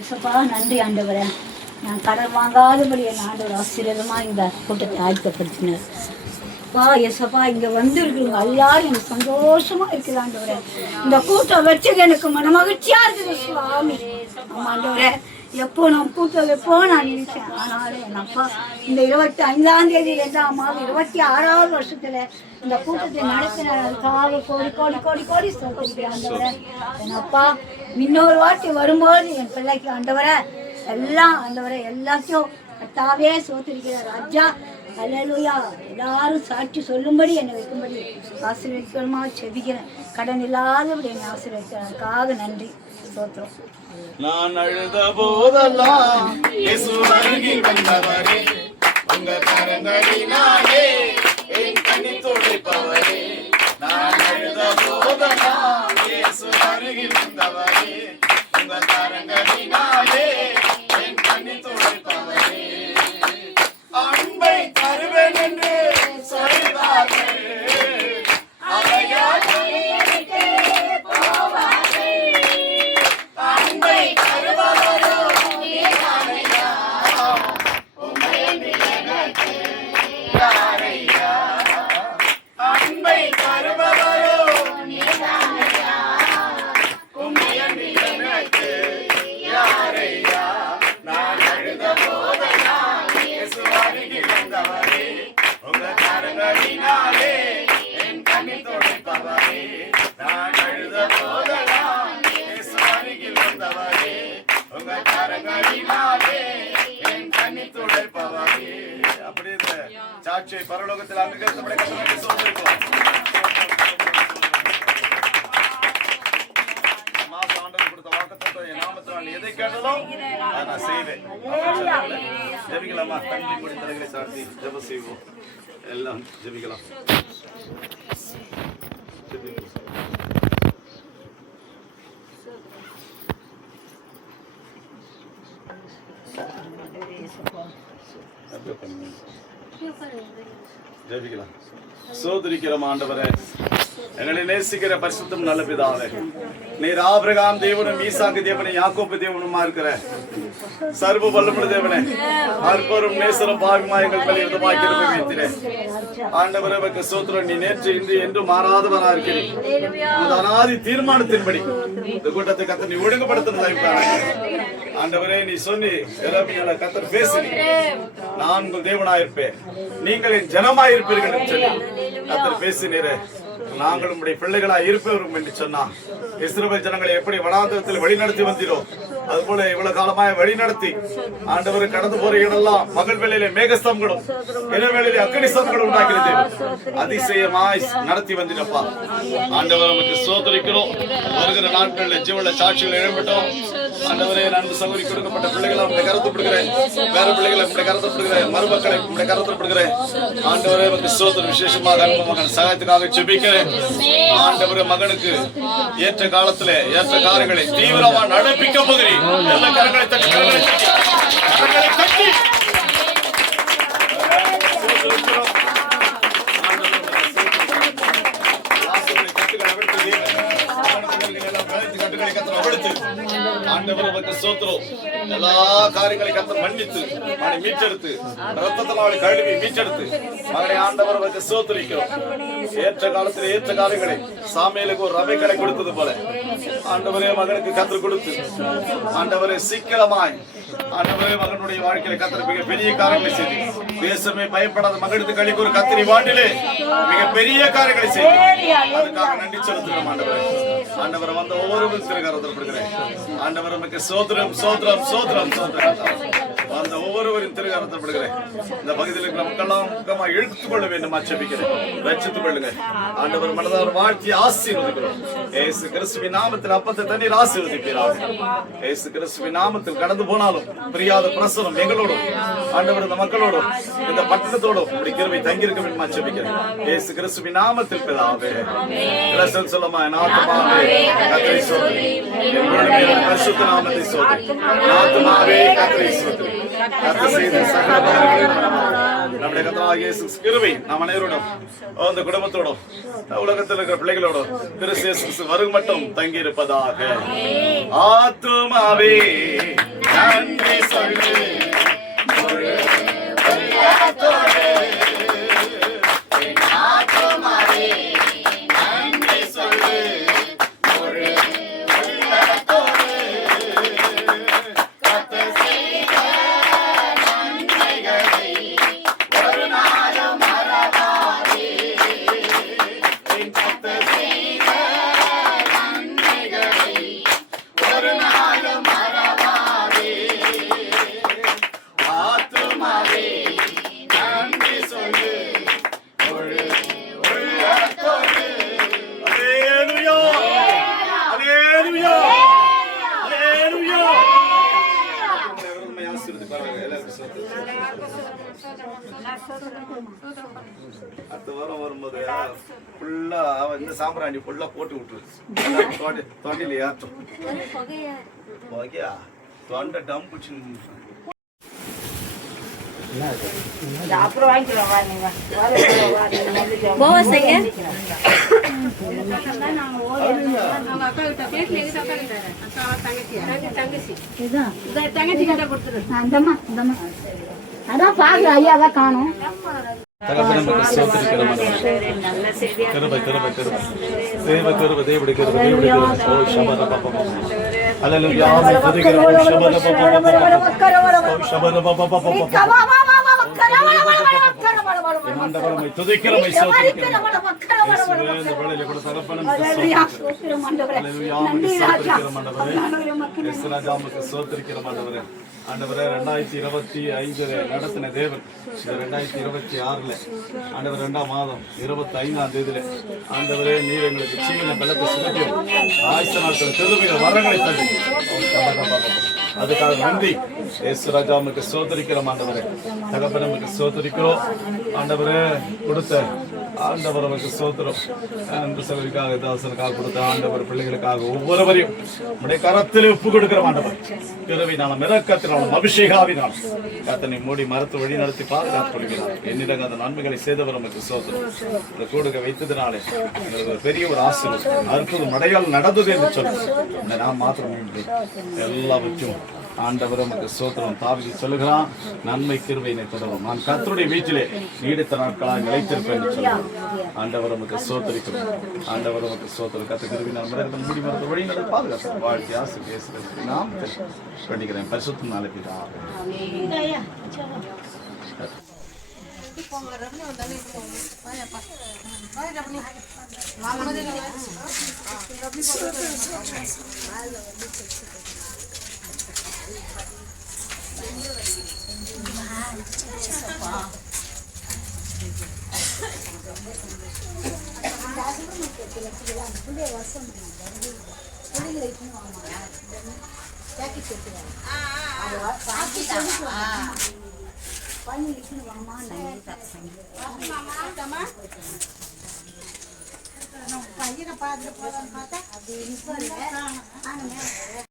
இயேசுப்பா நன்றி ஆண்டவரே. நான் கடன் வாங்காதபடி என் ஆண்டவர் ஆசீர்வாதமாக இந்த கூட்டத்தை ஆயத்தப்படுத்தினார். இயேசப்பா இங்கே வந்துருக்குறவங்க எல்லாரும் எனக்கு சந்தோஷமாக இருக்குது ஆண்டவரே. இந்த கூட்டம் வச்சது எனக்கு மன மகிழ்ச்சியாக இருக்குது சுவாமி. ஆமாம் ஆண்டவரே, எப்போ நான் கூட்டம் வைப்போ நான் நினைச்சேன். ஆனாலும் என் அப்பா இந்த 25ஆம் தேதி 2ஆம் மாதம் 26வது வருஷத்துல இந்த கூட்டத்தை நடத்தினார். கோடி கோடி கோடி கோடி சொல்லிக்கிறேன் ஆண்டவரே. என் அப்பா இன்னொரு வாட்டி வரும்போது என் பிள்ளைக்கு ஆண்டவரை எல்லாம் ஆண்டவரை எல்லாத்தையும் கட்டாவே சோத்திருக்கிறார் ராஜா. அல்லேலூயா. எல்லாரும் சாட்சி சொல்லும்படி என்னை வைக்கும்படி ஆசீர்வதிக்கணுமா செபிக்கிறேன். கடன் இல்லாதபடி என்னை ஆசீர்வதிக்கிறதுக்காக நன்றி சோத்திரம். நான் அழுத போதெல்லாம் இயேசு அருகில் வந்தவரே, உங்க கரங்களினாலே என் கண்ணீர் துடைப்பவரே. நான் அழுத போதெல்லாம் இயேசு அருகில் வந்தவரே, உங்க கரங்களினாலே என் கண்ணீர் துடைப்பவரே. அன்பை தருவேன் என்று சொல்வார்கள், அவையால் சாட்சியை பரலோகத்தில் அங்கீகரித்தபடி சோதரிக்கலாம். ஆண்டவர் கொடுத்த வாக்குத்தத்தம் என் நாமத்தில் நான் எதை கேட்டாலும் அதை நான் செய்வேன். ஜெபிக்கலாமா? தண்ணி மூடி தலைகளை சாத்தி ஜெபம் செய்வோம். எல்லாம் ஜெபிக்கலாம். ஜெபிக்கலாம். சோதரிக்கிறோம் ஆண்டவரே, எங்களை நேசிக்கிற பரிசுத்தம் நல்ல பிதாவே, நீர் ஆபிரகாம் தேவனும் ஈசாக்கு தேவனும் யாக்கோபு தேவனுமா இருக்கிற சர்வ வல்லமுள்ள தேவனே, அற்பரும் நேசரும் பாவியமாய் எங்கள் மேல் விதமாய் கிருபை வைத்தீரே. ஆண்டவரே சோத்திரம், நீ நேற்று இன்று என்று மாறாதவரா இருக்கிறீர். உமது அநாதி தீர்மானத்தின்படி இந்த கூட்டத்தை கர்த்தர் நீ ஒழுங்குபடுத்தினதாய் ஆண்டவரே, நீ சொன்னி எரேமியால கர்த்தர் பேசினீ, நான் உங்கள் தேவனாயிருப்பேன், நீங்கள் என் ஜனமாயிருப்பீர்கள் என்று சொல்லி கர்த்தர் பேசினீரே. நாங்கள் உங்களுடைய பிள்ளைகளாய் இருப்பவரும் என்று சொன்னா, இஸ்ரவேல் ஜனங்களை எப்படி வனாந்தரத்தில் வழிநடத்தி வந்தீரோ அதுபோல இவ்வளவு காலமாய் வழி நடத்தி ஆண்டவரை கடந்து போற இடெல்லாம் மகள் வேளையிலே மேகஸ்தம்பங்களும் இரவேளையிலே அக்கினி ஸ்தம்பங்களும் உண்டாக்கிறது அதிசயமாய் நடத்தி வந்திருப்பா. ஆண்டவர் நமக்கு சோதரிக்கிறோம். வருகிற நாட்களில் ஜீவன சாட்சிகள் எழும்பட்டோம். ஆண்டவரே, நன்கு சௌகரி கொடுக்கப்பட்ட பிள்ளைகளை உங்களுடைய கருத்தப்படுகிறேன், வேற பிள்ளைகளை உங்களுடைய கருத்தப்படுகிறேன், மருமக்களை உங்களுடைய கருத்தப்படுகிறேன். ஆண்டவரே நமக்கு சோதனை விசேஷமாக அன்பு மகன் சகாயத்துக்காக ஜெபிக்கிறேன். ஆண்டவரே, மகனுக்கு ஏற்ற காலத்திலே ஏற்ற காரியங்களை தீவிரமா நடப்பிக்க போகிறேன். எல்லா கரங்களை தட்டி கரங்களை தட்டி எல்லா காரியங்களை கர்த்தர் மன்னித்து அவனை மீட்டெடுத்து ரத்தத்தில் அவளை கழுவி மீட்டெடுத்து மகனை ஆண்டவர் சோதரிக்கிறோம். ஏற்ற காலத்தில் ஏற்ற காரியங்களை சாமியலுக்கு ஒரு ரவைகளை கொடுத்தது போல ஆண்டவரே மகனுக்கு கர்த்தர் கொடுத்து ஆண்டவரே சீக்கிரமாய் ஆண்டவரே மகனுடைய வாழ்க்கையில கர்த்தர் மிக பெரிய காரியங்களை செய்து தேசமே பயப்படாத மகனுக்கு கழிக்கு ஒரு கத்திரி வாண்டிலே மிக பெரிய காரியங்களை செய்து அதுக்காக நன்றி செலுத்துகிறோம். ஆண்டவரே, ஆண்டவரை வந்த ஒவ்வொருவரும் திருக்கரத்தப்படுகிறேன். ஆண்டவர் நமக்கு சோதரம் சோதரம் சோதரம் சோதரம் அந்த ஒவ்வொருவரும் திருக்கரத்தப்படுகிறேன். இந்த பகுதியில் இருக்கிற மக்கள்லாம் முக்கியமா இழுத்துக் கொள்ள வேண்டும். ஆட்சேபிக்கிறேன், ரட்சித்துக் கொள்ளுங்க. ஆண்டவர் மனதார் வாழ்த்தி ஆசீர்வதிக்கிறோம். இயேசு கிறிஸ்துவின் நாமத்தில் அப்பத்தை தண்ணீர் ஆசீர்வதிப்பீராக. இயேசு கிறிஸ்துவின் நாமத்தில் கடந்து போனாலும் பிரியாத பிரசனம் எங்களோடும் ஆண்டவர் இந்த மக்களோடும் இந்த பட்டணத்தோடும் இப்படி கிருபை தங்கியிருக்க வேண்டும். ஆட்சேபிக்கிறேன் இயேசு கிறிஸ்துவின் நாமத்தில் பிதாவே. சொல்லமா நாத்துமாவே கர்த்தரை சோதரி, பரிசுத்த நாமத்தை சோதரி, நாத்துமாவே கர்த்தரை சோதரி. கர்த்தர் செய்த சகல நம்முடைய கர்த்தராகிய இயேசு கிருபை நாம் அனைவரோடும் அந்த குடும்பத்தோடும் உலகத்தில் இருக்கிற பிள்ளைகளோடும் கிறிஸ்து இயேசு வரும் மட்டும் தங்கி இருப்பதாக. ஆத்துமாவே நன்றி சொல்லு முழு உள்ளத்தோடு. என் ஆத்துமாவே நன்றி சொல்லு முழு உள்ளத்தோடு. கர்த்தர் செய்த நன்மைகளை ஒரு நாளும் மறவாதே. என் கர்த்தர் செய்த நன்மைகளை ஒரு நாளும் மறவாதே. ஆத்துமாவே நன்றி சொல்லு முழு உள்ளத்தோடு. அல்லேலூயா, அல்லேலூயா, அல்லேலூயா. உம்மை ஆசீர்வதிப்பாராக. எல்லாருக்கும் அடுத்த வாரம் வரும்போது ஃபுல்லா இந்த சாம்பிராணி ஃபுல்லா போட்டு விட்டுரு. தொண்டையில ஏற்றும் ஓகேயா? தொண்டை டம் பிடிச்சி அப்புறம் வாங்கிக்கலாம். அதான் பாக்குற ஐயா தான் காணும். ஆண்டவரே 2025 நடத்தின தேவன் 2026 ஆண்டவர் 2ஆம் மாதம் 25ஆம் தேதியில ஆண்டவரே நீர் எங்களுக்கு சீன பலத்தை சுமத்தியும் ஆயுச நாட்கள் திருமைகள் வரங்களை தள்ளி அதுக்காக நன்றி. இயேசு ராஜா நமக்கு சோதரிக்கிறோம் ஆண்டவரே. தகப்பன் நமக்கு சோதரிக்கிறோம் ஆண்டவரே. கொடுத்த ஆண்டவர் நமக்கு சோதரம் அன்பு சகோதரிக்காக தாசனுக்காக கொடுத்த ஆண்டவர் பிள்ளைகளுக்காக ஒவ்வொருவரையும் உடைய கரத்தில் ஒப்பு கொடுக்கிற ஆண்டவர். கிருபையினாலும் இரக்கத்தினாலும் அபிஷேகாவினாலும் கர்த்தனை மூடி மரத்து வழி நடத்தி பாதுகாத்துக் கொள்கிறார். என்னிடம் அந்த நன்மைகளை செய்தவர் நமக்கு சோதரம். இந்த கூடுக வைத்ததினாலே எங்களுக்கு ஒரு பெரிய ஒரு ஆசீர்வாதம் அற்புதம் அடையாளம் நடந்தது என்று சொல்ல நான் மாத்திரம் எல்லாவற்றும் ஆண்டவர் நமக்கு சோத்திரம். தாவீது சொல்லுகிறான், நன்மை கிருபையினை தொடரும், நான் கர்த்தருடைய வீட்டிலே நீடித்த நாட்களாக நிலைத்திருப்பேன் என்று சொல்லுவார். ஆண்டவர் நமக்கு சோத்தரிக்கிறோம். ஆண்டவர் நமக்கு சோத்திரம். கர்த்தர் கிருபையினால் மிருகங்கள் மூடி மரத்து வழி நடத்தி பாதுகாத்து வாழ்க்கை ஆசை பேசுகிறேன் நாம் பண்ணிக்கிறேன். பரிசுத்தம் நாளை பிதாவே.